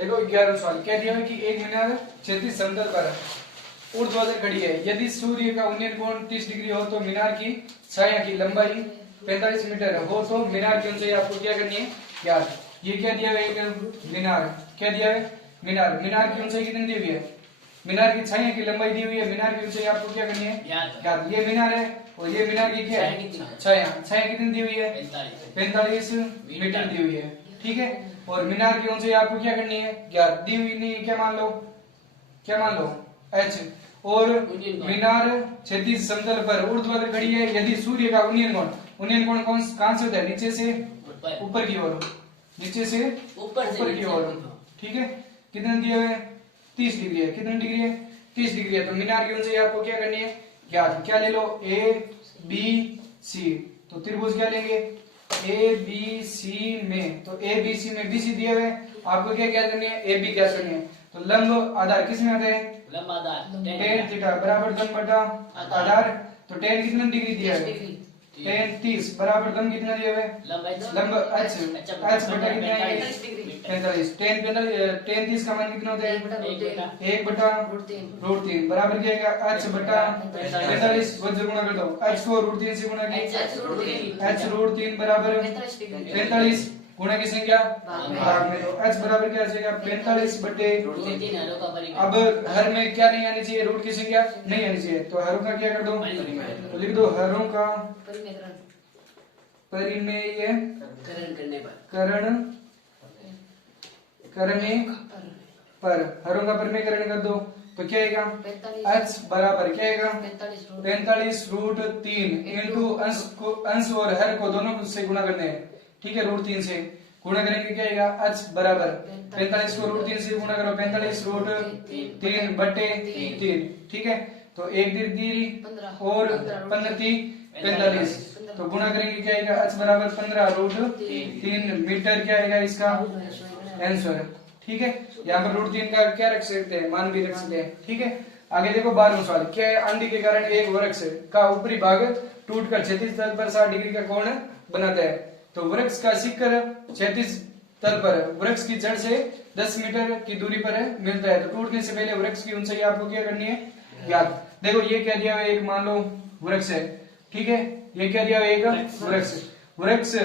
देखो 11वां सवाल क्या दिया है कि एक मीनार क्षैतिज समतल पर ऊर्ध्वाधर खड़ी है। यदि सूर्य का उन्नयन कोण 30 डिग्री हो तो मीनार की छाया की लंबाई 45 मीटर हो तो मीनार की ऊंचाई आपको क्या करनी है ज्ञात। ये क्या दिया है एक मीनार, क्या दिया है मीनार, मीनार की ऊंचाई कितनी दी हुई है, मीनार की छाया की लंबाई दी हुई है, मीनार की ऊंचाई आपको क्या करनी है ज्ञात। ये मीनार है और ये मीनार की क्या है छाया, छाया कितनी दी हुई है 45 मीटर दी हुई है, ठीक है। और मीनार की ऊंचाई आपको क्या करनी है ज्ञात, दी हुई नहीं क्या मान लो, क्या मान लो h। और मीनार क्षैतिज समतल पर ऊर्ध्वाधर खड़ी है यदि सूर्य का उन्नयन कोण, उन्नयन कोण कहां से होता है नीचे से ऊपर की ओर, नीचे से ऊपर की ओर, ठीक है। कितने दिए हुए 30 डिग्री है, कितनी डिग्री है 30 डिग्री है। तो मीनार की ऊंचाई आपको क्या करनी है ज्ञात। क्या ले लो ए बी सी, तो त्रिभुज क्या लेंगे ए बी सी में, तो ए बी सी में बी सी दिए हुए आपको क्या ज्ञात करनी है ए बी ज्ञात करनी है। तो लंब आधार किस में आता है लंब आधार tan थीटा बराबर लंब बटा आधार। तो tan कितने डिग्री दिया है tan 30 बराबर लंब कितना दिया हुआ है लंब h, h बटा कितना है 45। tan 30 का मान कितना होता है 1 बटा √3 बराबर क्या आएगा h बटा 45 वज्र गुणा कर दो, h को √3 से गुणा किया h √3 बराबर 45 गुणा की संख्या भाग में, तो h बराबर क्या आ जाएगा 45 बटे। अब हर में क्या नहीं आनी चाहिए रूट की संख्या नहीं आनी चाहिए, तो हरों का क्या कर दो तो लिख दो हरों का परिमेय करण करने पर, हरों का परिमेयकरण कर दो तो क्या आएगा h बराबर क्या आएगा 45√3 इंटू अंश और हर को दोनों से गुणा करने हैं, ठीक है √3 से गुणा करेंगे क्या आएगा h बराबर 45 को √3 से गुणा करो 45√3 बटे 3, ठीक है। तो एक दीरी और 15 45, तो गुणा करेंगे क्या आएगा h बराबर 15√3 मीटर क्या आएगा इसका आंसर, ठीक है। यहाँ पर √3 का क्या रख सकते हैं मान भी रख सकते हैं, ठीक है। आगे देखो 12वां सवाल क्या है आंधी के कारण एक वृक्ष का ऊपरी भाग टूटकर क्षैतिज तल पर 60 डिग्री का कोण बनाता है। तो वृक्ष का शिखर क्षैतिज तल पर वृक्ष की जड़ से 10 मीटर की दूरी पर मिलता है। तो टूटने से पहले वृक्ष की ऊंचाई आपको क्या करनी है ज्ञात। देखो ये क्या दिया हुआ है एक मान लो वृक्ष है, ठीक है। ये क्या दिया हुआ है एक वृक्ष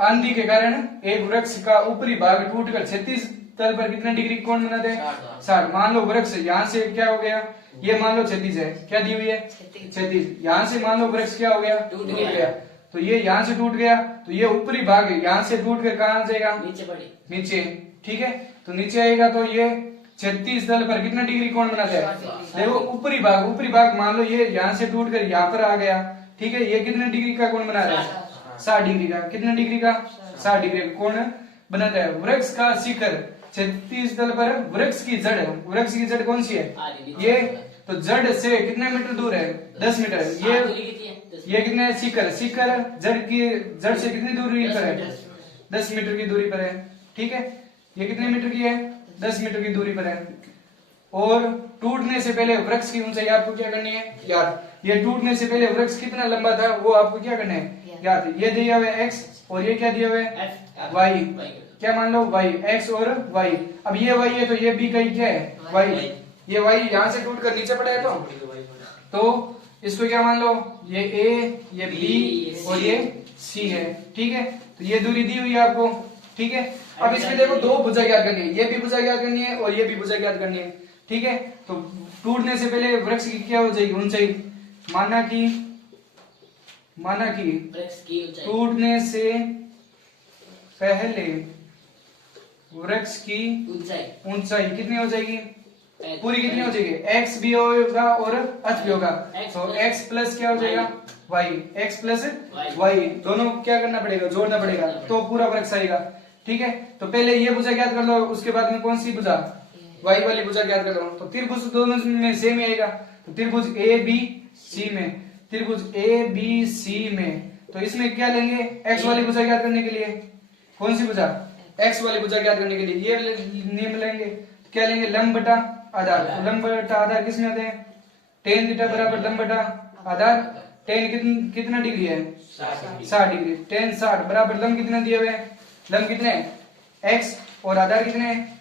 आंधी के कारण एक वृक्ष का ऊपरी भाग टूटकर क्षैतिज तल पर कितने डिग्री कोण बनाते हैं 60। मान लो वृक्ष यहाँ से क्या हो गया ये मान लो क्षैतिज है, क्या दी हुई है क्षैतिज, यहाँ से मान लो वृक्ष क्या हो गया टूट गया, तो ये यहाँ से टूट गया तो ये ऊपरी भाग यहाँ से टूट कर कहाँ जाएगा नीचे, ठीक है। तो नीचे आएगा तो ये क्षैतिज तल पर कितना डिग्री कोण बनाता है, देखो ऊपरी भाग मान लो ये यहाँ से टूट कर यहाँ पर आ गया, ठीक है। ये कितने डिग्री का कोण बना रहा है 60 डिग्री का, कितने डिग्री का 60 डिग्री का कोण बनाता है। वृक्ष का शिखर क्षैतिज तल पर वृक्ष की जड़ कौन सी है ये, तो जड़ से कितने मीटर दूर है 10 मीटर। ये कितने शिखर जड़ से कितनी दूरी पर है 10 मीटर की दूरी पर है, ठीक है। ये कितने मीटर की है 10 मीटर की दूरी पर है। और टूटने से पहले वृक्ष की ऊंचाई आपको क्या करनी है याद। ये टूटने से पहले वृक्ष कितना लंबा था वो आपको क्या करना है याद। ये दिया हुआ है x और ये क्या दिया हुआ है y, क्या मान लो y, x और y। अब ये y है तो ये b का क्या है y, ये y यहाँ से टूट कर नीचे पड़ा है तो इसको क्या मान लो ये a ये b और ये c है, ठीक है। तो ये दूरी दी हुई है आपको, ठीक है। अब इसमें देखो दो भुजा ज्ञात करनी है, ये भी भुजा ज्ञात करनी है और ये भी भुजा ज्ञात करनी है, ठीक है। तो टूटने से पहले वृक्ष की क्या हो जाएगी ऊंचाई, माना कि टूटने से पहले वृक्ष की ऊंचाई कितनी हो जाएगी पूरी कितनी हो जाएगी x भी होगा और h भी होगा, तो x प्लस क्या हो जाएगा y, x प्लस y दोनों क्या करना पड़ेगा जोड़ना पड़ेगा तो पूरा वृक्ष आएगा, ठीक है। तो पहले ये भुजा ज्ञात कर लो उसके बाद में कौन सी भुजा y वाली भुजा ज्ञात कर लो, तो त्रिभुज दोनों में सेम ही आएगा। तो त्रिभुज ABC में तो इसमें क्या लेंगे x वाली भुजा ज्ञात करने के लिए, कौन सी भुजा x वाली भुजा ज्ञात करने के लिए ये नियम लेंगे, तो क्या लेंगे लंब बटा आधार। तो लंब बटा आधार किसमें आते हैं tan थीटा बराबर लंब बटा आधार। tan कितना डिग्री है 60 डिग्री, tan 60 बराबर लंब कितना दिए हुए हैं, लंब कितने x और आधार कितने हैं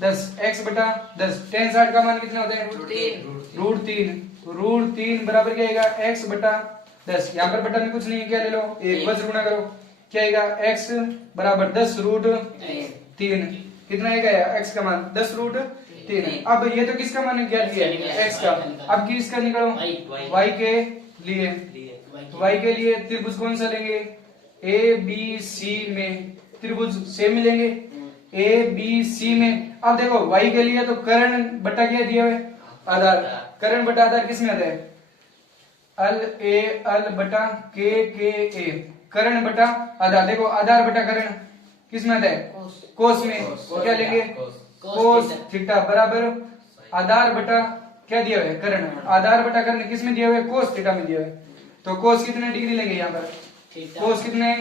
10 x बटा 10 tan 60 का मान कितना होता है √3 तो √3 बराबर क्या आएगा x बटा 10 यहाँ पर बटा में कुछ नहीं है क्या ले लो एक बस गुणा करो क्या आएगा x बराबर 10 √3 कितना आएगा x का मान 10 √3 अब ये तो किसका मान ज्ञात किया x का अब किसका निकालो y के लिए तो y के लिए त्रिभुज कौन सा लेंगे a b c में त्रिभुज सेम मिलेंगे a b c में अब देखो y के लिए तो कर्ण बटा क्या दिया है आधार कर्ण बटा आधार किसमें आता है अल बटा के ए कर्ण बटा आधार देखो आधार बटा कर्ण किसमें आता है कोस में तो क्या लेंगे कोस थीटा बराबर आधार बटा क्या दिया हुआ है कर्ण आधार बटा कर्ण किसमें दिया हुआ है कोस थीटा में दिया हुआ है तो कोस कितने डिग्री लेंगे यहाँ पर कोस कितने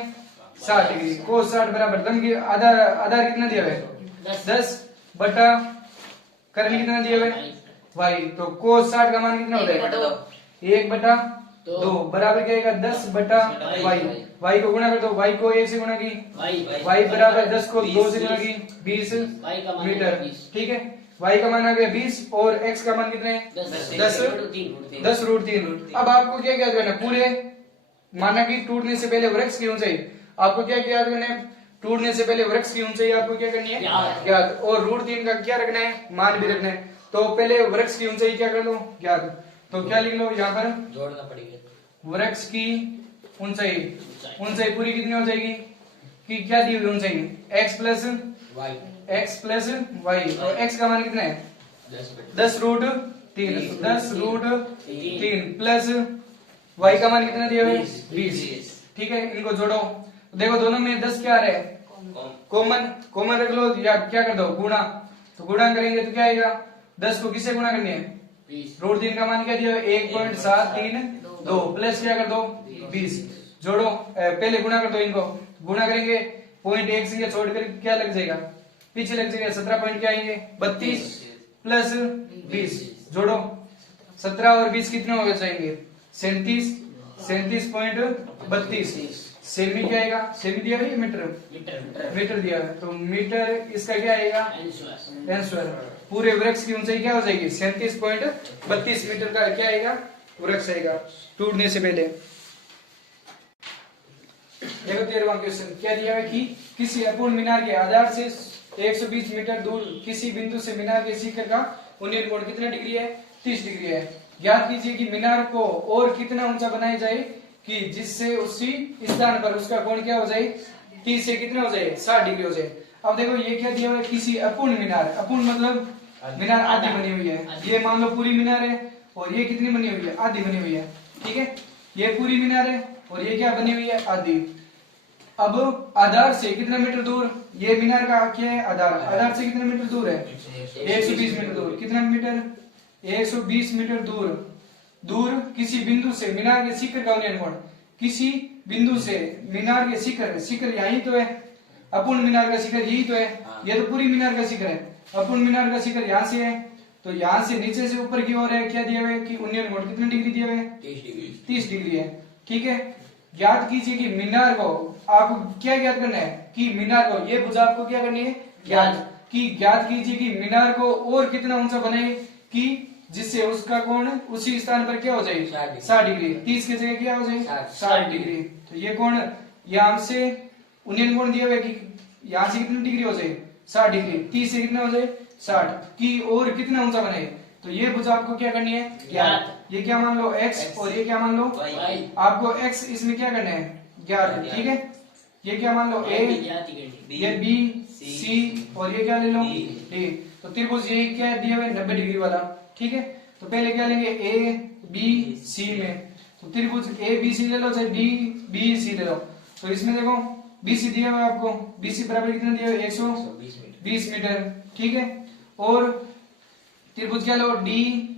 60 डिग्री कोस 60 बराबर लंब की आधार आधार कितना दिया हुआ है 10 बटा कर्ण कितना दिया हुआ है y तो कोस 60 का मान कितना होता है 1 बटा 2 बराबर क्या आएगा 10 बटा y को गुणा कर दो y को 1 से गुणा की y बराबर 10 को 2 से गुणा की 20 मीटर ठीक है y का मान आ गया 20 और x का मान कितने 10 √3 अब आपको क्या याद करना पूरे माना कि टूटने से पहले वृक्ष की ऊंचाई आपको क्या याद करना है टूटने से पहले वृक्ष की ऊंचाई आपको क्या करनी है ज्ञात और √3 का क्या रखना है मान भी रखना है तो पहले वृक्ष की ऊंचाई क्या कर लो ज्ञात तो क्या लिख लो यहाँ पर जोड़ना पड़ेगा वृक्ष की ऊंचाई पूरी कितनी हो जाएगी कि क्या दी हुई ऊंचाई x प्लस y और x का मान कितना है 10 √3 प्लस y का मान कितना दिया है 20 ठीक है इनको जोड़ो देखो दोनों में 10 क्या आ रहा है कॉमन रख लो या क्या कर दो गुणा तो गुणा करेंगे तो क्या आएगा 10 को किससे गुणा करनी है √3 का मान क्या दिया 1.732 प्लस क्या कर दो 20 जोड़ो पहले गुणा कर दो इनको गुणा करेंगे 0.1 से छोड़कर क्या लग जाएगा पीछे लग जाएगा 17 पॉइंट क्या आएंगे 32 प्लस 20 जोड़ो 17 और 20 कितने हो जाएंगे 37.32 सेमी क्या आएगा सेमी दिया है मीटर दिया है तो मीटर इसका क्या आएगा आंसर पूरे वृक्ष की ऊंचाई क्या हो जाएगी 37.32 मीटर का क्या आएगा वृक्ष आएगा टूटने से पहले देखो 13वां क्वेश्चन क्या दिया है कि किसी अपूर्ण मीनार के आधार से 120 मीटर दूर किसी बिंदु से मीनार के शिखर का उन्नयन कोण कितना डिग्री है 30 डिग्री है ज्ञात कीजिए कि मीनार को और कितना ऊंचा बनाया जाए कि जिससे उसी स्थान पर उसका कोण क्या हो जाए 30 से कितना हो जाए 60 डिग्री हो जाए अब देखो ये क्या दिया हुआ है किसी अपूर्ण मीनार अपूर्ण मतलब मीनार आधी बनी हुई है ये मान लो पूरी मीनार है और ये कितनी बनी हुई है आधी बनी हुई है ठीक है ये पूरी मीनार है और ये क्या बनी हुई है आधी अब आधार से कितना मीटर दूर ये मीनार का क्या है आधार से कितना मीटर दूर है 120 मीटर दूर कितना मीटर 120 मीटर दूर किसी बिंदु से मीनार के शिखर का उन्नयन कोण किसी बिंदु से मीनार के शिखर यही तो है अपूर्ण मीनार का शिखर यही तो है ये तो पूरी मीनार का शिखर है अपूर्ण मीनार का शिखर यहाँ से है तो यहाँ से नीचे से ऊपर की ओर है क्या दिया हुआ है कि उन्नयन कोण कितने डिग्री दिया हुआ है 30 डिग्री है ठीक है ज्ञात कीजिए कि मीनार को आपको क्या ज्ञात करना है कि मीनार को ये भुजा आपको क्या करनी है ज्ञात कीजिए कि मीनार को और कितना ऊंचा बनाए कि जिससे उसका कोण उसी स्थान पर क्या हो जाए 60 डिग्री 30 की जगह क्या हो जाए 60 डिग्री तो ये कोण यहाँ से उन्नयन कोण दिया हुआ है कि यहाँ से कितनी डिग्री हो जाए 60 डिग्री 30 से कितना हो जाए 60 की और कितना ऊंचा बनाए तो ये भुजा आपको क्या करनी है ज्ञात ये क्या मान लो x और ये क्या मान लो आपको x इसमें क्या करना है ज्ञात ठीक है ये क्या मान लो a ये b c और ये क्या ले लो a तो त्रिभुज ये क्या दिया हुआ है 90 डिग्री वाला ठीक है तो पहले क्या लेंगे a b c में तो त्रिभुज a b c ले लो चाहे b c ले लो तो इसमें देखो b c दिया हुआ है आपको b c बराबर कितना दिया हुआ है 120 मीटर ठीक है और त्रिभुज क्या लो d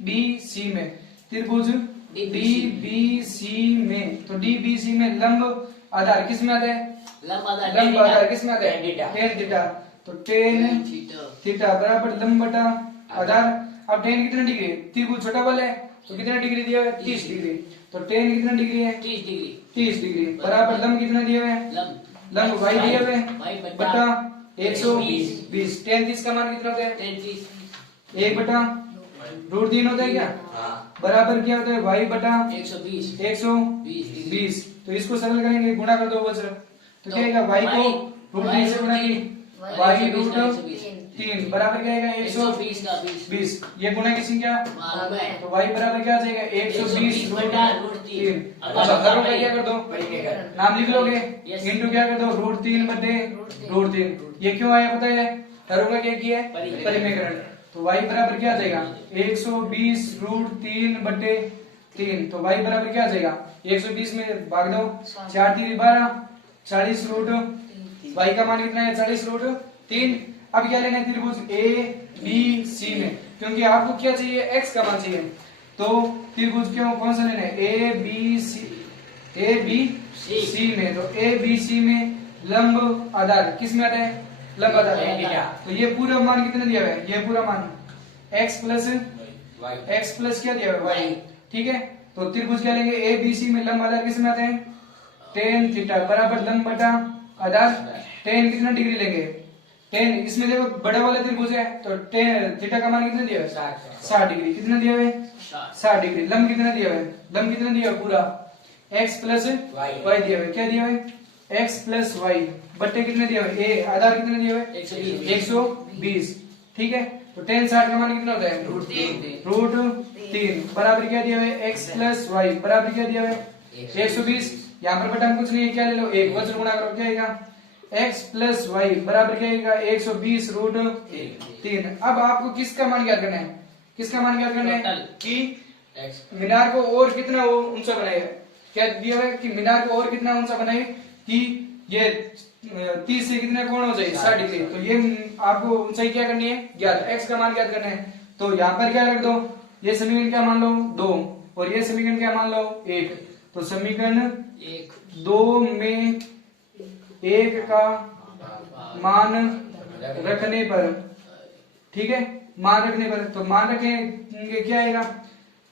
b c में त्रिभुज d b c में तो d b c में लंब आधार किस में आता है लंब आधार किस में आता है tan थीटा तो tan थीटा बराबर लंब बटा आधार अब tan कितना डिग्री है त्रिभुज छोटा वाला है तो कितना डिग्री दिया है 30 डिग्री तो tan कितना डिग्री है 30 डिग्री बराबर लंब कितना दिया हुआ है लंब y दिया हुआ है बटा 120। tan 30 का मान कितना होता है? 1 बटा रूट 3 होता है क्या? बराबर क्या होता है? y बटा 120। तो इसको सरल करेंगे, गुणा कर दो वज्र, तो क्या आएगा? y को रूट 3 से गुणा की y रूट 3 बराबर क्या आएगा? 120। ये गुणा की संख्या, तो y बराबर क्या आ जाएगा? 120 रूट 3। अब हरों का क्या कर दो? नाम लिख लोगे, इंटू क्या कर दो? रूट 3 बटे रूट 3। ये क्यों आया पता है? हरों का क्या किया है? परिमेयकरण। तो y बराबर क्या आ जाएगा? 120 रूट 3 बटे 3। तो y बराबर क्या आ जाएगा? 120 में भाग दो, 4 3 12, 40 रूट, y का मान कितना है? 40 रूट 3। अब क्या लेना है? त्रिभुज ए बी सी में, क्योंकि आपको क्या चाहिए? x का मान चाहिए। तो त्रिभुज क्यों कौन सा लेना है? ए बी सी में। तो ए बी सी में लंब आधार किस में आता है? लंब आधार। तो ये पूरा मान कितना दिया हुआ है? ये पूरा मान x प्लस क्या दिया हुआ है? y। ठीक है, तो त्रिभुज क्या लेंगे? ए बी सी में लंब आधार किस में आते हैं? tan थीटा बराबर लंब बटा आधार। tan कितना डिग्री लेंगे? tan इसमें देखो बड़ा वाला त्रिभुज है, तो tan थीटा का मान कितना दिया है? 60 डिग्री। कितना दिया हुआ है? 60 डिग्री। लंब कितना दिया हुआ है? लंब कितना दिया हुआ पूरा? x प्लस y दिया हुआ है। क्या दिया हुआ है? x प्लस y बट्टे कितने दिया हुआ है? a आधार कितने दिया हुआ है? 120। ठीक है, तो tan 60 का मान कितना होता है? रूट 3 बराबर क्या दिया हुआ है? x प्लस y बराबर क्या दिया हुआ है? 120। यहाँ पर बटा कुछ नहीं है, क्या ले लो? एक वज्र गुणा करो, क्या आएगा? x प्लस y बराबर क्या आएगा? 120 रूट 3। अब आपको किसका मान ज्ञात करना है? किसका मान ज्ञात करना है? कि मीनार को और कितना ऊंचा बनाएगा। क्या दिया हुआ है? कि मीनार को और कितना ऊंचा बनाए कि ये 30 से कितने कोण हो जाए? 60 डिग्री। तो ये आपको ऊंचाई क्या करनी है? ज्ञात, x का मान ज्ञात करना है। तो यहाँ पर क्या रख दो? ये समीकरण क्या मान लो? 2, और ये समीकरण क्या मान लो? 1। तो समीकरण 2 में 1 का मान रखने पर, ठीक है, मान रखने पर, तो मान रखेंगे क्या आएगा?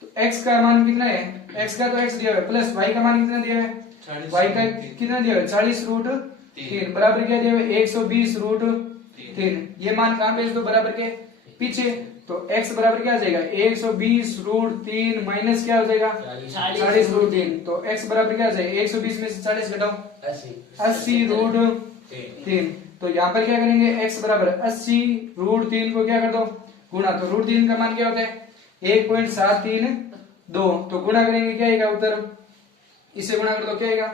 तो x का मान कितना है? x का तो x दिया हुआ है, प्लस y का मान कितना दिया है? y का कितना दिया हुआ है? 40 रूट 3 बराबर क्या दिया हुआ है? 120 रूट 3। ये मान कहां भेज दो? बराबर के पीछे। तो x बराबर क्या आ जाएगा? 120 रूट 3 माइनस क्या हो जाएगा? 40 रूट 3। तो x बराबर क्या आ जाएगा? 120 में से 40 घटाओ, 80 रूट 3। तो यहाँ पर क्या करेंगे? x बराबर 80 रूट 3 को क्या कर दो? गुणा। तो रूट 3 का मान क्या होता है? 1.732। तो गुणा करेंगे, क्या आएगा उत्तर? इसे गुणा कर दो, क्या आएगा?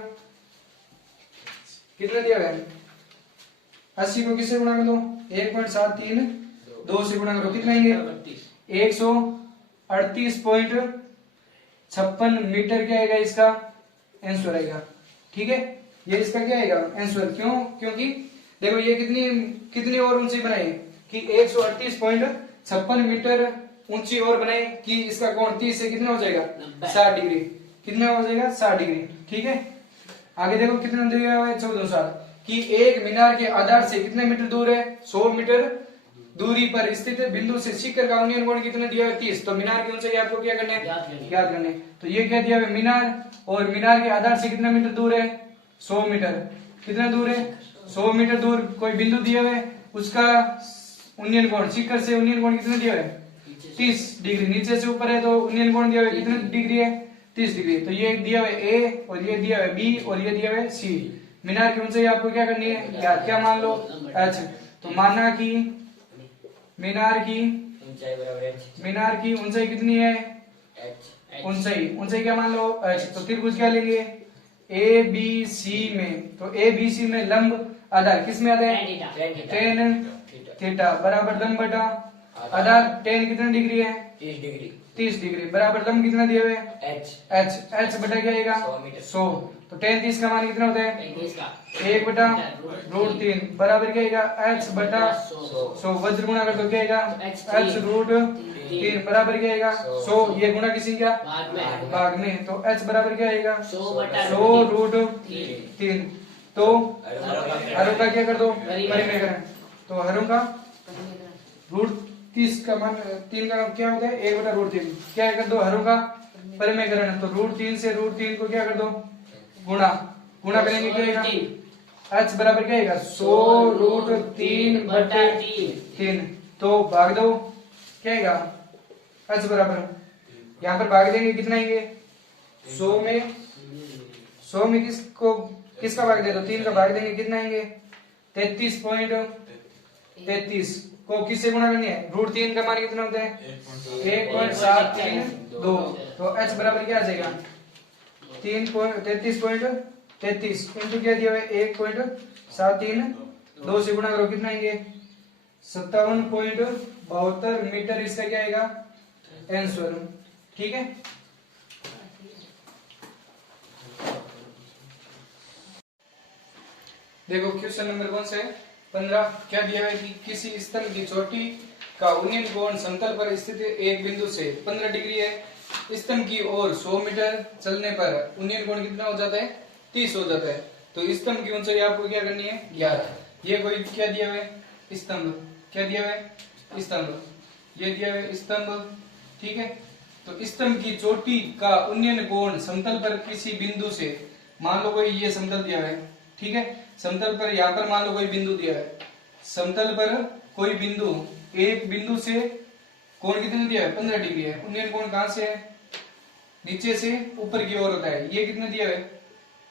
कितना दिया गया? 80 को किससे गुणा कर दो? 1.732 से गुणा करो, कितना आएंगे? 138.56 मीटर क्या आएगा? इसका आंसर आएगा। ठीक है, ये इसका क्या आएगा? आंसर। क्यों? क्योंकि देखो ये कितनी और ऊंची बनाई कि 138.56 मीटर ऊंची और बनाई कि इसका कोण 30 से कितना हो जाएगा? 60 डिग्री। कितना हो जाएगा? 60 डिग्री। ठीक है, आगे देखो कितना दिया हुआ है? 14 कि एक मीनार के आधार से कितने मीटर दूर है? 100 मीटर दूरी पर स्थित बिंदु से शिखर का उन्नयन कोण कितना दिया है? 30। तो मीनार की ऊंचाई आपको क्या करना है? ज्ञात करने। तो ये क्या दिया है? मीनार, और मीनार के आधार से कितना मीटर दूर है? 100 मीटर। कितना दूर है? 100 मीटर दूर कोई बिंदु दिया हुआ है, उसका उन्नयन कोण, शिखर से उन्नयन कोण कितना दिया है? 30 डिग्री। नीचे से ऊपर है तो उन्नयन कोण दिया हुआ है कितना डिग्री है? 30 डिग्री। तो ये दिया हुआ है ए, और ये दिया हुआ है बी, और ये दिया हुआ है सी। मीनार की ऊंचाई आपको क्या करनी है? ज्ञात। क्या मान लो? h। तो माना कि मीनार की ऊंचाई कितनी है? ऊंचाई क्या मान लो? h। तो त्रिभुज क्या लेंगे? ए बी सी में। तो ए बी सी में लंब आधार किस में आता है? tan थीटा बराबर लंब बटा आधार। tan कितना डिग्री है? 30 डिग्री बराबर लंब कितना दिया हुआ है? h बटा क्या आएगा? 100। तो tan 30 का मान कितना होता है? 1 बटा रूट 3 बराबर क्या आएगा? h बटा 100। वज्र गुणा कर दो, क्या आएगा? h रूट 3 बराबर क्या आएगा? 100। ये गुणा की संख्या भाग में, तो h बराबर क्या आएगा? 100 रूट 3। तो हरों का क्या कर दो? परिमेयकरण। तो हरों का रूट 30 का मान 3 का क्या होता है? 1 बटा रूट 3। क्या कर दो? हरों का परिमेयकरण। तो रूट 3 से रूट 3 को क्या कर दो? गुणा। गुणा करेंगे क्या आएगा? h बराबर क्या आएगा 100√3/3। तो भाग दो क्या आएगा h बराबर, यहाँ पर भाग देंगे कितना आएंगे 100 में किसका भाग दे दो 3 का भाग देंगे कितना आएंगे 33.33 को किससे गुणा करनी है √3 का मान कितना होता है 1.732। तो h बराबर क्या आ जाएगा 33.33 इंटू क्या दिया हुआ है 1.732 से गुणा करो कितना आएंगे 57.72 मीटर। इसका क्या आएगा आंसर। ठीक है, देखो क्वेश्चन नंबर कौन सा है 15। क्या दिया है कि किसी स्तंभ की चोटी का उन्नयन कोण समतल पर स्थित एक बिंदु से 15 डिग्री है। स्तंभ की ओर 100 मीटर चलने पर उन्नयन कोण कितना हो जाता है 30 हो जाता है। तो स्तंभ की ऊंचाई आपको क्या करनी है 11। ये कोई क्या दिया हुआ है स्तंभ, क्या दिया हुआ है स्तंभ, ये दिया हुआ है स्तंभ। ठीक है, तो स्तंभ की चोटी का उन्नयन कोण समतल पर किसी बिंदु से, मान लो कोई ये समतल दिया हुआ है, ठीक है, समतल पर यहाँ पर मान लो कोई बिंदु दिया है, समतल पर कोई बिंदु, एक बिंदु से कोण कितना दिया है 15 डिग्री है। उन्नयन कोण कहां से है नीचे से ऊपर की ओर होता है, ये कितना दिया है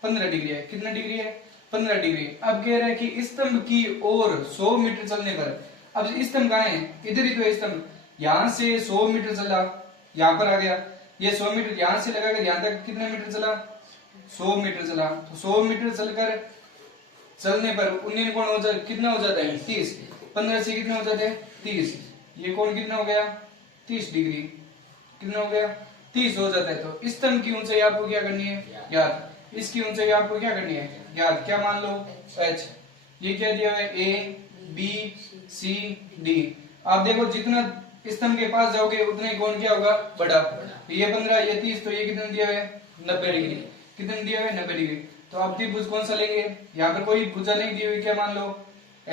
15 डिग्री है। कितना डिग्री है 15 डिग्री। अब कह रहा है कि स्तंभ की ओर 100 मीटर चलने पर, अब स्तंभ कहाँ है इधर ही तो है स्तंभ, यहां से 100 मीटर चला यहाँ पर आ गया, ये 100 मीटर यहां से लगाकर यहां तक कितने मीटर चला 100 मीटर चला। तो 100 मीटर चलने पर उन्नयन कोण हो जाता कितना हो जाता है 30। 15 से कितना हो जाता है 30, ये कोण कितना हो गया 30 डिग्री, कितना हो गया 30 हो जाता है। तो स्तंभ की ऊंचाई आपको क्या करनी है याद, इसकी ऊंचाई आपको क्या करनी है याद, क्या मान लो h। ये क्या दिया है a b c d। आप देखो जितना स्तंभ के पास जाओगे उतना ही कोण क्या होगा बड़ा। ये 15 ये 30, तो ये कितना दिया है 90 डिग्री। कितना दिया है 90 डिग्री। तो आप त्रिभुज कौन सा लेंगे, यहाँ पर कोई भुजा नहीं दी हुई, क्या मान लो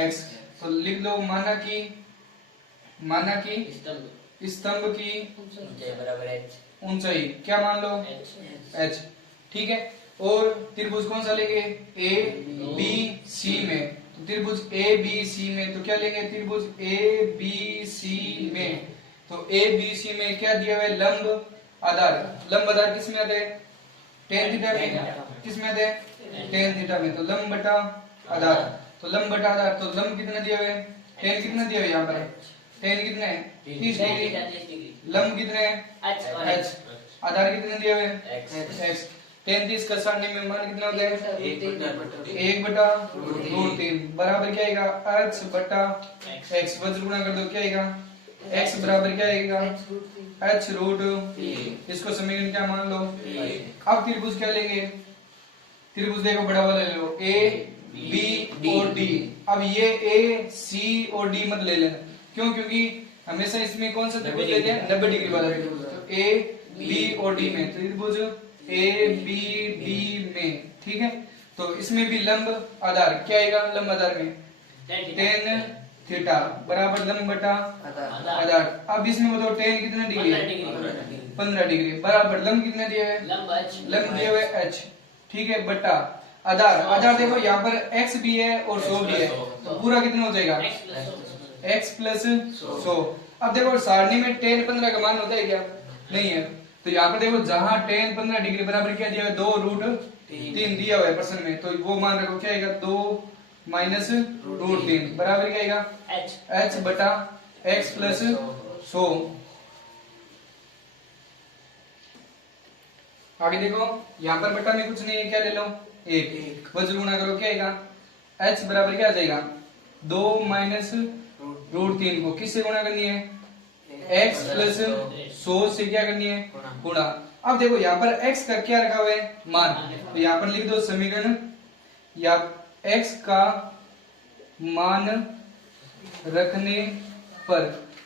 x। तो लिख दो माना कि स्तंभ की ऊंचाई क्या मान लो h। ठीक है, और त्रिभुज कौन सा लेंगे a b c में, तो त्रिभुज a b c में तो क्या लेंगे त्रिभुज a b c में, तो a b c में क्या दिया हुआ है लंब आधार। लंब आधार किस में आता है tan थीटा में, किस में आता है tan थीटा में। तो लंब बटा आधार, तो लंब बटा आधार, तो लंब कितना दिया हुआ है tan कितना दिया हुआ है यहाँ पर tan कितना है 30 डिग्री, लंब कितना है h, आधार कितना दिया हुआ है x। 33 का सारणी में मान कितना होता है 1/√3 बराबर क्या आएगा h बटा x। वज्र गुणा कर दो क्या आएगा x बराबर क्या आएगा h√, इसको समीकरण क्या मान लो। अब त्रिभुज क्या लेंगे, त्रिभुज देखो बड़ा वाला ले लो a b और d। अब ये a c और d मत ले लेना, क्यों, क्योंकि हमेशा इसमें कौन सा त्रिभुज लेते हैं 90 डिग्री वाला त्रिभुज। तो a b और d में त्रिभुज a b d में, ठीक है। तो इसमें भी लंब आधार क्या आएगा, लंब आधार में tan थीटा बराबर लंब बटा आधार। अब इसमें बताओ tan कितना डिग्री है 15 डिग्री बराबर लंब कितना दिया है लंब दिया हुआ है h, ठीक है, बटा आधार। आधार देखो यहाँ पर x भी है और 100 भी है, तो पूरा कितना हो जाएगा x प्लस 100। अब देखो सारणी में tan 15 का मान होता है क्या, नहीं है। तो यहाँ पर देखो जहां tan 15 डिग्री बराबर क्या दिया है 2√3 दिया हुआ है प्रश्न में, तो वो मान रखो क्या आएगा 2 माइनस √3 बराबर क्या आएगा h बटा x प्लस 100। आगे देखो यहाँ पर बटा में कुछ नहीं है, क्या ले लो 1, वज्र गुणा करो क्या आएगा h बराबर क्या आ जाएगा 2 माइनस √3 को किससे गुणा करनी है x प्लस 100 से क्या करनी है गुणा। अब देखो यहाँ पर x का क्या रखा हुआ है मान, तो यहाँ पर लिख दो समीकरण या x का मान रखने पर,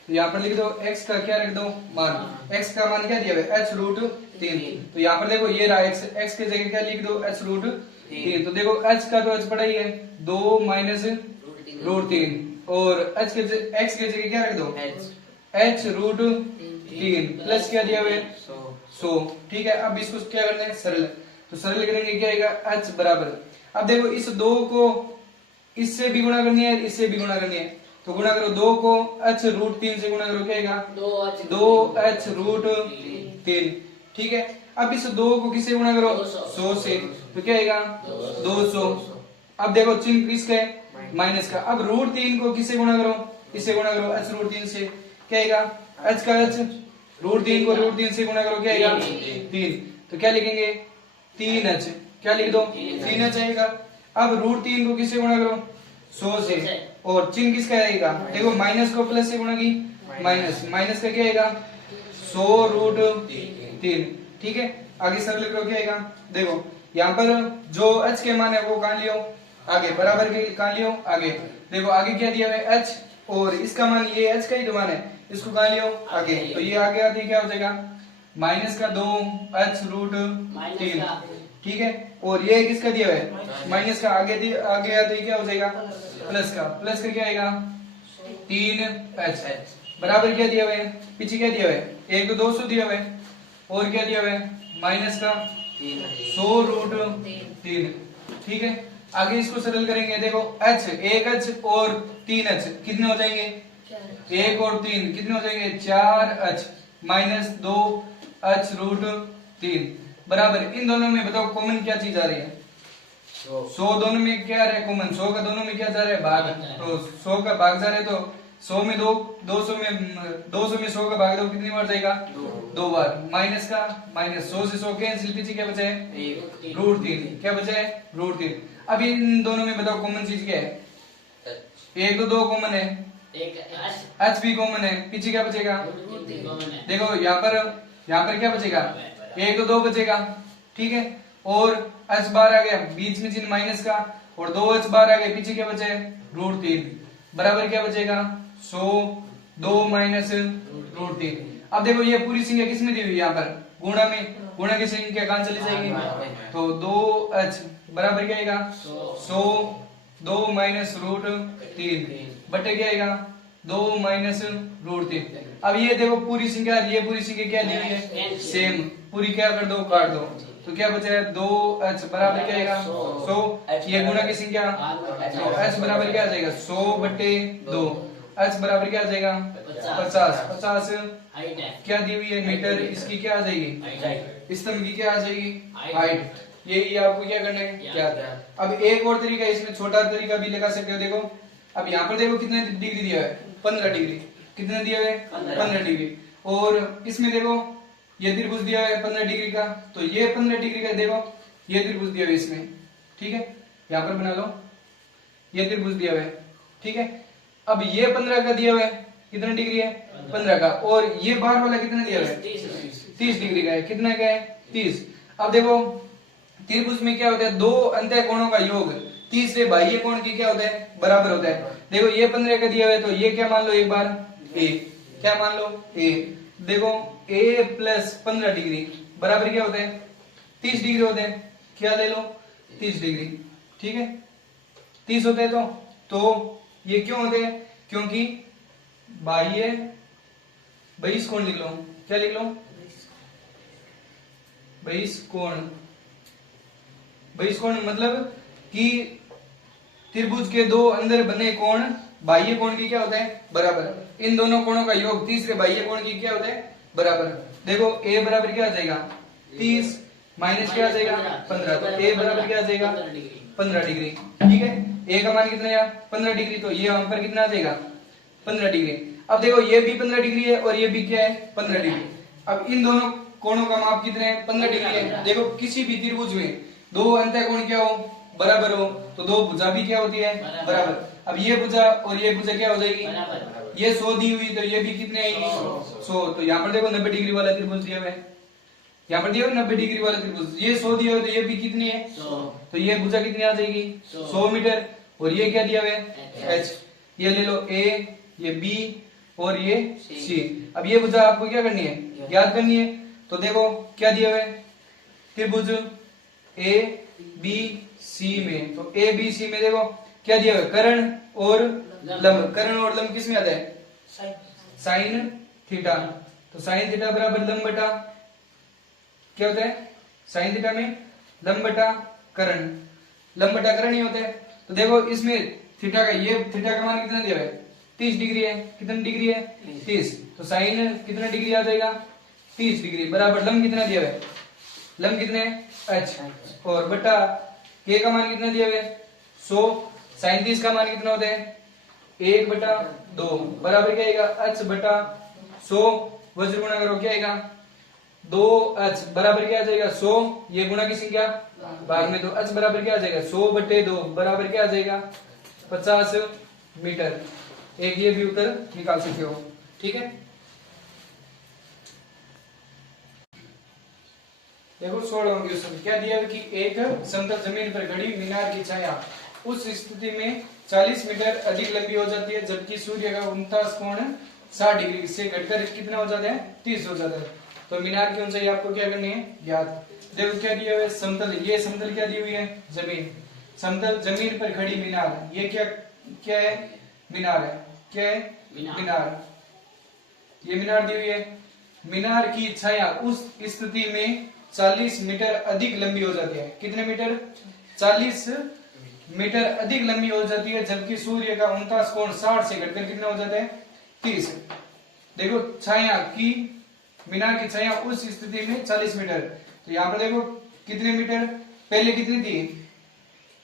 तो यहाँ पर लिख दो x का क्या रख दो मान, x का मान क्या दिया हुआ है h√3। तो यहाँ पर देखो ये रहा x के जगह क्या लिख दो h√3। तो देखो h का तो h पड़ा ही है 2 माइनस √3 और x के जगह क्या रख दो h√3 प्लस क्या दिया हुआ है 100, ठीक है। अब इसको क्या करना है सरल, तो सरल करेंगे क्या आएगा h बराबर। अब देखो इस 2 को इससे भी गुणा करनी है, इससे भी गुणा करनी है, तो गुणा करो 2 को h रूट 3 से गुणा करो, क्या आएगा 2h रूट 3। ठीक है, अब इस 2 को किससे गुणा करो 100 से, तो क्या आएगा 200। अब देखो चिन्ह किसका है माइनस का। अब रूट 3 को किससे गुणा करो, इससे गुणा करो h रूट 3 से, क्या आएगा h का h, रूट 3 को रूट 3 से गुणा करो, क्या आएगा 3, तो क्या लिखेंगे 3h, क्या लिख दो 3h आएगा। अब रूट 3 को किससे गुणा करो 100 से, और चिन्ह किसका आएगा, देखो माइनस को प्लस से गुणा की माइनस, माइनस का क्या आएगा 100 रूट 3। ठीक है, आगे सरल करो, क्या आएगा, देखो यहाँ पर जो h के मान है वो कहाँ लियो आगे, बराबर के कहाँ लियो आगे, देखो आगे क्या दिया है h, और इसका मान ये h का ही मान है, इसको कहाँ लियो आगे, तो ये आगे आते क्या हो जाएगा माइनस का 2h रूट 3। ठीक है, और ये किसका दिया है माइनस का, आगे आते क्या हो जाएगा प्लस का, प्लस का क्या आएगा 3h बराबर क्या दिया हुआ है, पीछे क्या दिया हुआ है, एक तो 200 दिया हुआ है, और क्या दिया हुआ है माइनस का 100 रूट 3। ठीक है, आगे इसको सरल करेंगे, देखो h 1h और 3h कितने हो जाएंगे, 1 और 3 कितने हो जाएंगे 4h माइनस 2h रूट 3 बराबर, इन दोनों में बताओ कॉमन क्या चीज आ रही है 100, दोनों में क्या आ रहा है कॉमन, 100 का दोनों में क्या जा रहा है भाग, तो 100 का भाग जा रहा है, तो 100 में 200 में 100 का भाग दो कितनी बार जाएगा 2 बार, माइनस का माइनस 100 से 100 कैंसिल, पीछे क्या बचा है रूट 3, क्या बचा है रूट 3। अब इन दोनों में बताओ कॉमन चीज क्या है, एक तो 2 कॉमन है, h भी कॉमन है, पीछे क्या बचेगा, देखो यहाँ पर क्या बचेगा, एक तो 2 बचेगा। ठीक है, और h बार आ गया, बीच में चिन्ह माइनस का, और 2h बार आ गया, पीछे क्या बचे रूट 3 बराबर क्या बचेगा 100 2 माइनस रूट 3। अब देखो ये पूरी संख्या किस में दी हुई है, यहाँ पर गुणा में, गुणा की संख्या कहां चली जाएगी, तो 2h बराबर क्या आएगा 100 2 माइनस रूट 3 बटे क्या आएगा 2 माइनस रूट 3। अब ये देखो पूरी संख्या, ये पूरी संख्या क्या दी हुई है सेम, पूरी क्या कर दो काट दो, तो क्या बचा है 2h बराबर क्या आएगा 100, ये गुणा की संख्या, तो h बराबर क्या आ जाएगा 100 बटे 2, h बराबर क्या आ जाएगा 50 क्या दी हुई है मीटर, इसकी क्या आ जाएगी स्तंभ की क्या आ जाएगी हाइट, ये आपको क्या करना है क्या। अब एक और तरीका, इसमें छोटा तरीका भी लगा सकते हो, देखो अब यहाँ पर देखो कितने डिग्री दिया है 15 डिग्री, कितने दिया है 15 डिग्री, और इसमें देखो ये त्रिभुज दिया है 15 डिग्री का, तो ये 15 डिग्री का देखो ये त्रिभुज दिया हुआ है इसमें। ठीक है, यहाँ पर बना लो, ये त्रिभुज दिया हुआ है। ठीक है, अब ये 15 का दिया हुआ है, कितना डिग्री है 15 का, और ये बाहर वाला कितना दिया हुआ है 30 डिग्री का है, कितना का है 30। अब देखो त्रिभुज में क्या होता है, दो अंतः कोणों का योग तीसरे बाह्य कोण की क्या होता है बराबर होता है। देखो ये 15 का दिया हुआ है, तो ये क्या मान लो एक बार a, क्या मान लो a, देखो a प्लस 15 डिग्री बराबर क्या होता है 30 डिग्री होते हैं, क्या ले लो 30 डिग्री। ठीक है, 30 होते हैं, तो ये क्यों होते हैं, क्योंकि बाह्य बहिष्कोण लिख लो, क्या लिख लो बहिष्कोण, बहिष्कोण मतलब कि त्रिभुज के दो अंदर बने कोण बाह्य कोण की क्या होता है बराबर, इन दोनों कोणों का योग तीसरे बाह्य कोण की क्या होता है बराबर। देखो a बराबर क्या आ जाएगा 30 माइनस क्या आ जाएगा 15, तो a बराबर क्या आ जाएगा 15 डिग्री। ठीक है, a का मान कितना है 15 डिग्री, तो ये वहां पर कितना आ जाएगा 15 डिग्री। अब देखो ये भी 15 डिग्री है और ये भी क्या है 15 डिग्री। अब इन दोनों कोणों का माप कितने हैं 15 डिग्री है। देखो किसी भी त्रिभुज में दो अंतः कोण क्या हो बराबर हो, तो दो भुजा भी क्या होती है बराबर। अब ये भुजा और ये भुजा क्या हो जाएगी, ये 100 दी हुई तो ये भी कितने आएगी 100, तो यहाँ पर देखो 90 डिग्री वाला त्रिभुज दिया हुआ है, यहाँ पर दिया हुआ 90 डिग्री वाला त्रिभुज, ये 100 दिया हुआ तो ये भी कितनी है 100, तो ये भुजा कितनी आ जाएगी 100 मीटर, और ये क्या दिया हुआ है h, ये ले लो a, ये b और ये c। अब ये भुजा आपको क्या करनी है याद करनी है, तो देखो क्या दिया हुआ है त्रिभुज a b c में, तो a b c में देखो क्या दिया हुआ है कर्ण और लंब, कर्ण और लंब किस में आता है साइन थीटा, तो साइन थीटा बराबर लंब बटा क्या होता है साइन थीटा में लंब बटा कर्ण, लंब बटा कर्ण ही होता है। तो देखो इसमें थीटा का, ये थीटा का मान कितना दिया है 30 डिग्री है। कितना डिग्री है 30, तो साइन कितना डिग्री आ जाएगा 30 डिग्री बराबर लंब कितना दिया है, लंब कितने h, और बटा k का मान कितना दिया है 100, साइन 30 का मान कितना होता है 1/2 बराबर क्या आएगा h बटा 100, वज्र गुणा करो क्या आएगा 2h बराबर क्या आ जाएगा 100, ये गुणा की संख्या भाग में, तो h बराबर क्या आ जाएगा 100/2 बराबर क्या आ जाएगा 50 मीटर। एक ये भी उत्तर निकाल सकते हो, ठीक है। देखो 16वां क्वेश्चन क्या दिया है कि एक समतल जमीन पर खड़ी मीनार की छाया उस स्थिति में 40 मीटर अधिक लंबी हो जाती है जबकि सूर्य का 49 कोण 60 डिग्री से घटकर कितना हो जाता है 30 हो जाता है। तो मीनार की ऊंचाई आपको क्या करनी है ज्ञात। देखो क्या दिया हुआ है समतल, ये समतल क्या दी हुई है जमीन, समतल जमीन पर खड़ी मीनार, ये क्या क्या है मीनार है, क्या है मीनार, ये मीनार दी हुई है। मीनार की छाया उस स्थिति में 40 मीटर अधिक लंबी हो जाती है, कितने मीटर 40 मीटर अधिक लंबी हो जाती है जबकि सूर्य का 49 कोण 60 से घटकर कितना हो जाता है 30। देखो छाया की, मीनार की छाया उस स्थिति में 40 मीटर, तो यहाँ पर देखो कितने मीटर, पहले कितनी थी,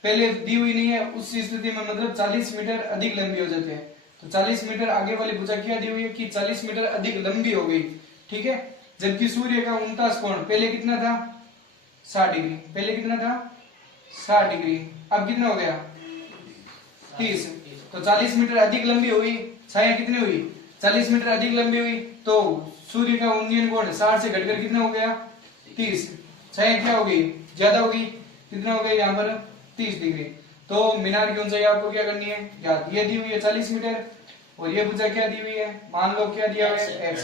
पहले दी हुई नहीं है, उस स्थिति में मतलब 40 मीटर अधिक लंबी हो जाती है। तो 40 मीटर आगे वाली भुजा क्या दी हुई है कि 40 मीटर अधिक लंबी हो गई, ठीक है। जबकि सूर्य का 49 कोण पहले कितना था 60 डिग्री, पहले कितना था 60 डिग्री, अब कितना हो गया 30, तो 40 मीटर अधिक लंबी हुई, छाया कितनी हुई 40 मीटर अधिक लंबी हुई, तो सूर्य का उन्नयन कोण 60 से घटकर कितना हो गया 30, छाया क्या हो गई ज्यादा हो गई, कितना हो गया यहाँ पर 30 डिग्री। तो मीनार की ऊंचाई आपको क्या करनी है ज्ञात, ये दी हुई है 40 मीटर और ये भुजा क्या दी हुई है, मान लो क्या दिया हुआ है x,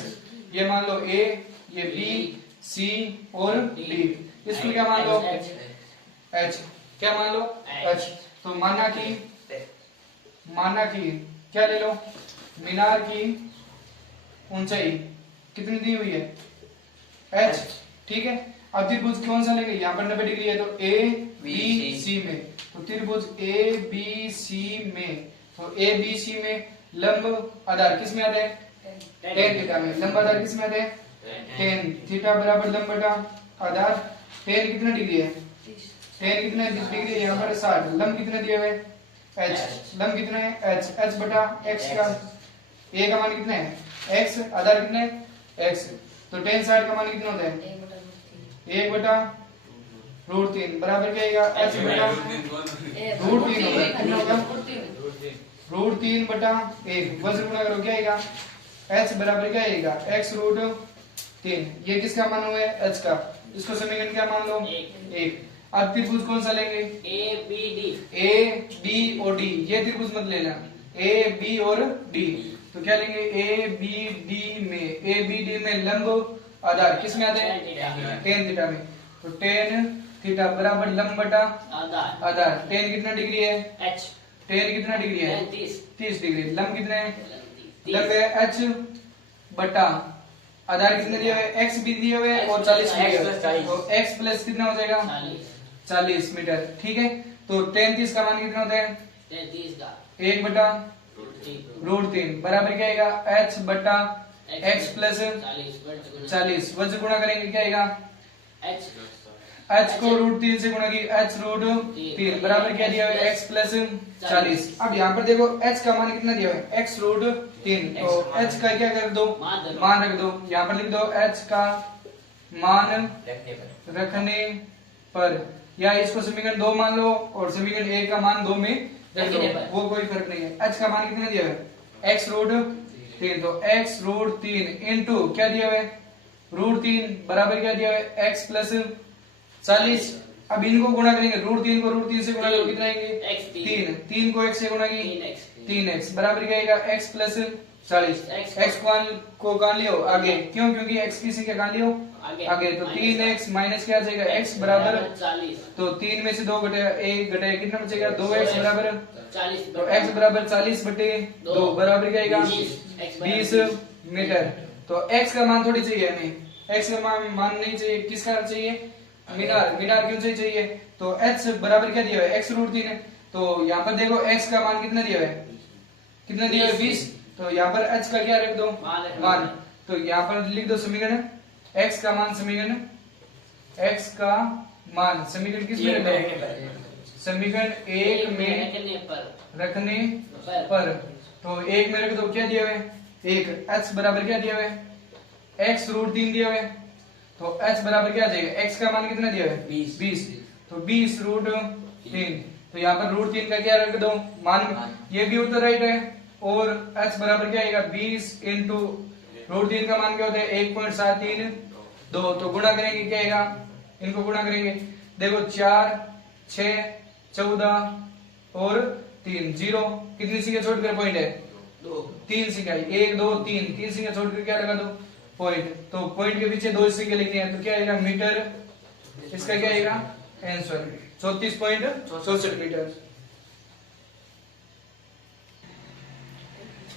ये मान लो a, ये b, c और d, इसको क्या मान लो h, क्या मान लो h। तो माना कि क्या ले लो, मीनार की ऊंचाई कितनी दी हुई है h, ठीक है। अब त्रिभुज कौन सा लेंगे, यहाँ पर 90 डिग्री है तो a b c में, तो त्रिभुज a b c में, तो a b c में लंब आधार किस में आता है tan थीटा में, लंब आधार किस में आता है tan थीटा बराबर लंब बटा आधार, tan कितना डिग्री है, tan कितना डिग्री है यहाँ पर 60, लंब कितना दिया हुआ है h, लंब कितना है h, h बटा x का, a का मान कितना है x, आधार कितना है x, तो tan 60 का मान कितना होता है 1/√3 बराबर क्या आएगा h बटा √3 होगा, कितना होगा √3 बटा 1, वज्र गुणा करो क्या आएगा h बराबर क्या आएगा x√3, ये किसका मान हुआ है h का, इसको समीकरण क्या मान लो 1। अब त्रिभुज कौन सा लेंगे a b और d, ये त्रिभुज मत लेना a b और d, तो क्या लेंगे a b d में लंब आधार किस में आते हैं tan थीटा में, तो tan थीटा बराबर लंब बटा आधार, tan कितना डिग्री है h, tan कितना डिग्री है 30 डिग्री, लंब कितना है लंब है h बटा आधार कितने दिया हुआ है x भी दिया हुआ है और 40 मीटर, तो x प्लस कितना हो जाएगा 40 मीटर, ठीक है। तो tan 30 का मान कितना होता है 1/√3 बराबर क्या आएगा h बटा x प्लस 40, वज्र गुणा करेंगे क्या आएगा h को √3 से गुणा की h√3 बराबर क्या दिया हुआ है x प्लस 40। अब यहाँ पर देखो h का मान कितना दिया हुआ है x√3, तो h का क्या कर दो मान रख दो, यहाँ पर लिख दो h का मान रखने पर, या इसको समीकरण 2 मान लो और समीकरण 1 का मान 2 में रख दो, वो कोई फर्क नहीं है। h का मान कितना दिया हुआ है x√3, तो x√3 इंटू क्या दिया हुआ है √3 बराबर क्या दिया हुआ है x प्लस 40। अब इनको गुणा करेंगे, √3 को √3 से गुणा करो कितना आएंगे 3 को x से गुणा की 3x बराबर क्या आएगा x प्लस 40, x को कान लियो आगे, क्यों क्योंकि x की संख्या कान लियो आगे, तो 3x माइनस क्या आ जाएगा x बराबर 40, तो 3 में से 2 घटेगा 1 घटेगा कितना बचेगा 2x बराबर 40, तो x बराबर 40/2 बराबर क्या आएगा 20 मीटर। तो x का मान थोड़ी चाहिए हमें, x का मान नहीं चाहिए, किसका चाहिए मीनार की ऊंचाई चाहिए, तो h बराबर क्या दिया है x√3 है, तो यहाँ पर देखो x का मान कितना दिया है, कितना दिया है 20। तो यहाँ पर h का क्या रख दो, मान। तो यहाँ पर लिख दो समीकरण x का मान, समीकरण x का मान समीकरण किस में रखना, समीकरण 1 में रखने पर। तो 1 में रख दो, क्या दिया हुआ है 1, h बराबर क्या दिया हुआ है x रूट 3 दिया हुआ है। तो h बराबर क्या आ जाएगा, x का मान कितना दिया हुआ है 20। तो 20 रूट 3। तो यहाँ पर रूट 3 का क्या रख दो, मान। ये भी उत्तर राइट है। और h बराबर क्या आएगा 20 इंटू रूट 3 का मान क्या होता है 1.732। तो गुणा करेंगे क्या आएगा, इनको गुणा करेंगे। देखो 4 6 14 और 3 0, कितनी सीखा छोड़कर पॉइंट है 3 सीखा, 1 2 3 सीखा छोड़कर क्या लगा दो पॉइंट। तो पॉइंट के पीछे 2 सीखे लिखते हैं, तो क्या आएगा मीटर, इसका क्या आएगा आंसर 34.64 मीटर।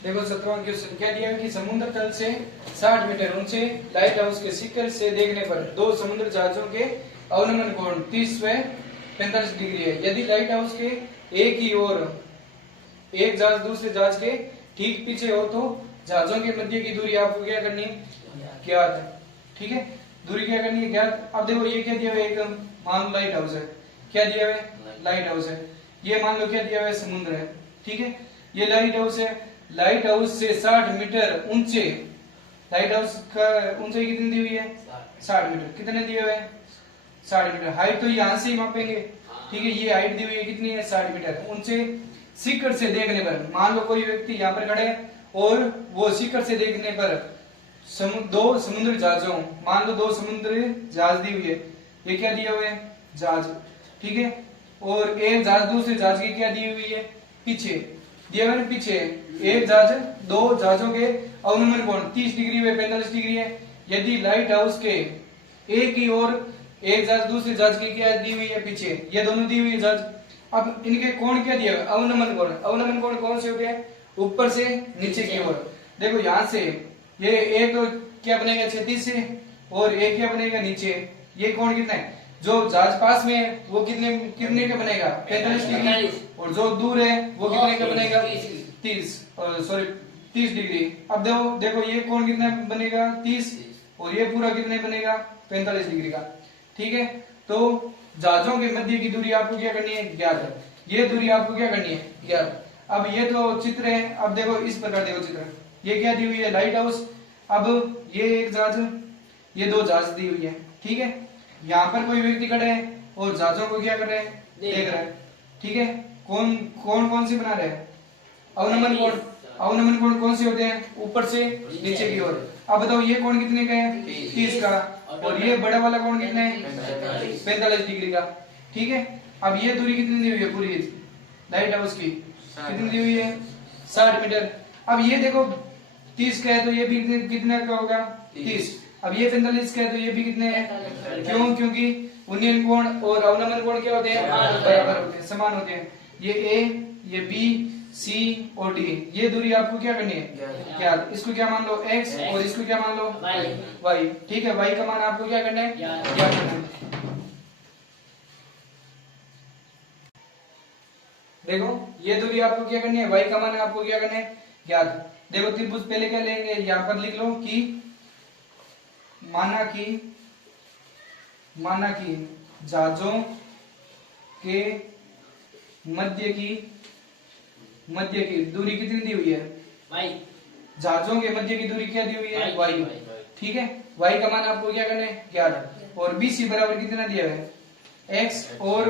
देखो 17वां क्वेश्चन क्या दिया है कि समुद्र तल से 60 मीटर ऊंचे लाइट हाउस के शिखर से देखने पर दो समुद्र जहाजों के अवनमन कोण 30 व 45 डिग्री है। यदि लाइट हाउस के एक ही ओर एक जहाज दूसरे जहाज के ठीक पीछे हो तो जहाजों के मध्य की दूरी आपको क्या करनी है, ज्ञात है। ठीक है, दूरी क्या करनी है, ज्ञात। अब देखो ये क्या दिया हुआ है, एक मान लो लाइट हाउस है, क्या दिया हुआ है लाइट हाउस है। ये मान लो क्या दिया हुआ है समुद्र है। ठीक है, ये लाइट हाउस है। लाइट हाउस से 60 मीटर ऊंचे, लाइट हाउस का ऊंचाई कितनी दी हुई है 60 मीटर। कितने दिए हुए हैं 60 मीटर। हाइट तो यहाँ से ही मापेंगे। ठीक है, ये हाइट दी हुई है कितनी है 60 मीटर ऊंचे शिखर से देखने पर। मान लो कोई व्यक्ति यहाँ पर खड़े है और वो शिखर से देखने पर दो समुद्र जहाजों, मान लो 2 समुद्र जहाज दी हुई है, ये क्या दिया हुआ है जहाज। ठीक है, और एक जहाज दूसरे जहाज की क्या दी हुई है पीछे, दिया हुआ है पीछे। एक जहाज, 2 जहाजों के अवनमन कोण 30 डिग्री व 45 डिग्री है। यदि लाइट हाउस के एक ही ओर एक जहाज दूसरे जहाज की क्या दी हुई है पीछे, ये दोनों दी हुई है जहाज। अब इनके कोण क्या दिया है अवनमन कोण। अवनमन कोण कौन से होते हैं, ऊपर से नीचे की ओर। देखो यहाँ से ये एक क्या बनेगा 36 से, और एक क्या बनेगा नीचे, ये कोण कितना है, जो जहाज पास में है वो कितने कितने का बनेगा 45 डिग्री, और जो दूर है वो कितने का बनेगा 30 डिग्री। अब देखो ये कोण कितना बनेगा 30, और ये पूरा कितने बनेगा 45 डिग्री का। ठीक है, तो जहाजों के मध्य की दूरी आपको क्या करनी है ज्ञात है। ये दूरी आपको क्या करनी है ज्ञात। अब ये तो चित्र है। अब देखो इस प्रकार देखो चित्र, ये क्या दी हुई है लाइट हाउस। अब ये एक जहाज, ये 2 जहाज दी हुई है। ठीक है, यहाँ पर कोई व्यक्ति खड़े हैं और जहाजों को क्या कर रहे हैं देख रहे हैं। ठीक है, कौन कौन कौन सी बना रहे हैं अवनमन कोण। अवनमन कोण कौन से होते हैं ऊपर से नीचे की ओर। अब बताओ ये कोण कितने का है 30 का, और ये बड़ा वाला कोण कितना है 45 डिग्री का। ठीक है, अब ये दूरी कितनी दी हुई है पूरी लाइट हाउस की, कितनी दी हुई है 60 मीटर। अब ये देखो 30 का है तो ये भी कितने का होगा 30। अब ये 45 का है तो ये भी कितने हैं, क्यों, क्योंकि उन्नयन कोण और अवनमन कोण क्या होते हैं बराबर होते हैं, समान होते हैं। ये ए, ये बी, सी और डी, ये दूरी आपको क्या करनी है क्या, इसको क्या मान लो x और इसको क्या मान लो y। ठीक है, y का मान आपको क्या करना है क्या करना है। देखो ये दूरी आपको क्या करनी है, y का मान आपको क्या करना है ज्ञात। देखो त्रिभुज पहले क्या लेंगे, यहाँ पर लिख लो कि माना कि जहाजों के मध्य की दूरी कितनी दी हुई है y। जहाजों के मध्य की दूरी क्या दी हुई है y। ठीक है, y का मान आपको क्या करना है ज्ञात। और BC बराबर कितना दिया है x, और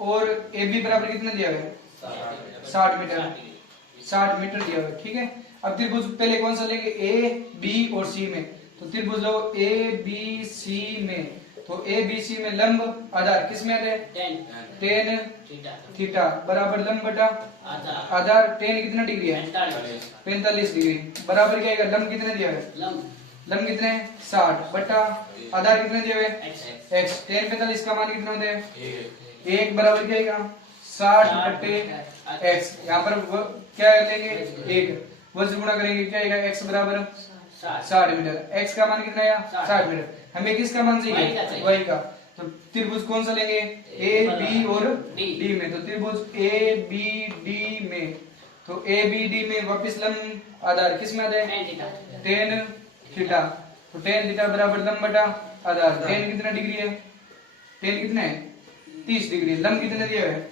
AB बराबर कितना दिया है 60 मीटर, 60 मीटर दिया हुआ है। ठीक है, अब त्रिभुज पहले कौन सा लेंगे A, B और C में। तो त्रिभुज लो A, B, C में। तो A, B, C में लंब आधार किस में आते हैं tan थीटा बराबर लंब बटा आधार। tan कितना डिग्री है 45 डिग्री बराबर क्या आएगा, लंब कितने दिया है लंब कितने 60 बटा आधार कितने दिया है x। tan 45 का मान कितना होता है 1 बराबर क्या आएगा 60 बटे x। यहाँ पर क्या लेंगे 1, वर्ष गुणा करेंगे क्या आएगा x बराबर 60 मीटर। x का मान कितना आया 60 मीटर। हमें किसका मान चाहिए y का। तो त्रिभुज कौन सा लेंगे, ए बी और डी में। तो त्रिभुज ए बी डी में, तो ए बी डी में वापिस लंब आधार किस में आता है, टेन थीटा। तो टेन थीटा बराबर लंब बटा आधार। टेन कितना डिग्री है, टेन कितना है 30 डिग्री। लंब कितने दिया है,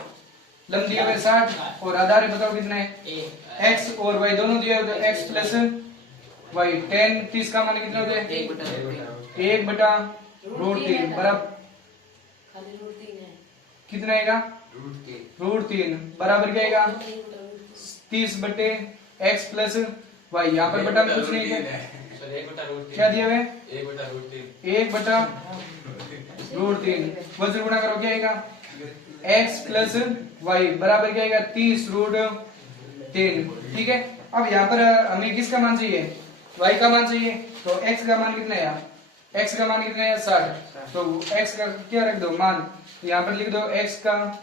लंब दिया हुआ 60 और आधार बताओ कितना है, x और y दोनों दिया हुआ है, x प्लस y। 10 30 का मान कितना होता है, 1 बटा रूट 3 बराबर कितना आएगा, रूट 3 बराबर क्या आएगा 30 बटे x प्लस y। यहाँ पर बटा में कुछ नहीं है, क्या दिया हुआ है 1 बटा रूट 3। वज्र गुणा करो क्या आएगा, x प्लस वाई बराबर क्या आएगा 30 रूट 3। ठीक है, अब यहाँ पर हमें किसका मान चाहिए, y का मान चाहिए। तो x का मान कितना है, x का मान कितना है 60। तो x का क्या रख दो मान, तो यहाँ पर लिख दो x का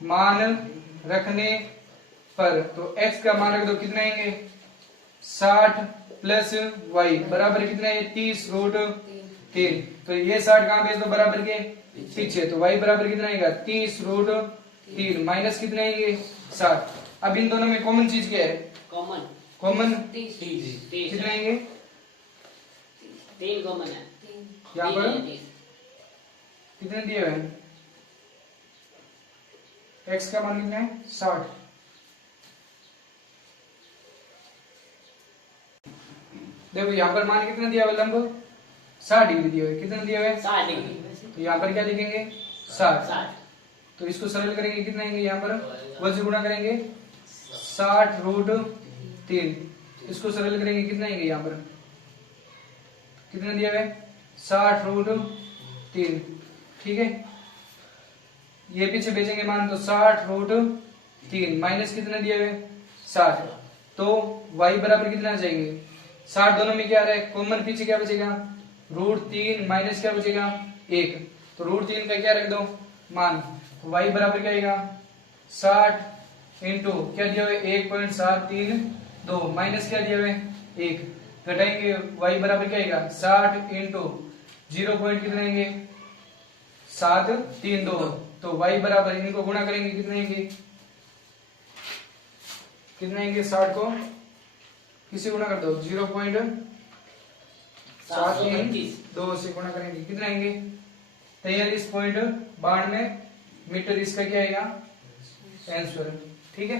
मान रखने पर, तो x का मान रख दो कितना आएंगे 60 प्लस y बराबर कितना है 30 रूट 3। तो ये 60 कहाँ भेज दो बराबर के पीछे, तो y बराबर कितना आएगा 30 रूट 3 माइनस कितने आएंगे 60। अब इन दोनों में कॉमन चीज क्या है, कॉमन कितने आएंगे 3 कॉमन है, यहाँ पर कितने दिए हुए हैं, x का मान कितना है 60। देखो यहाँ पर मान कितना दिया हुआ, लंब 60 डिग्री दिया हुआ है, कितना दिया हुआ है 60 डिग्री। तो यहाँ पर क्या लिखेंगे 60। तो इसको सरल करेंगे कितना आएंगे, यहाँ पर वज्र गुणा करेंगे 60 रूट 3। इसको सरल करेंगे कितना आएंगे, यहाँ पर कितना दिया हुआ है 60 रूट 3। ठीक है, ये पीछे भेजेंगे मान, तो 60 रूट 3 माइनस कितना दिया हुआ है 60। तो y बराबर कितना जाएंगे 60, दोनों में क्या आ रहा है कॉमन, पीछे क्या बचेगा रूट 3 माइनस क्या बचेगा 1। तो रूट 3 का क्या रख दो मान, तो y बराबर क्या आएगा 60 इंटू क्या दिया हुआ है 1.732 माइनस क्या दिया हुआ है 1, घटाएंगे y बराबर क्या आएगा 60 इंटू 0 पॉइंट कितने आएंगे 732। तो y बराबर इनको गुणा करेंगे कितने आएंगे, कितने आएंगे 60 को किसे गुणा कर दो 0.732 से गुणा करेंगे कितने आएंगे 43.92 मीटर। इसका क्या आएगा आंसर। ठीक है।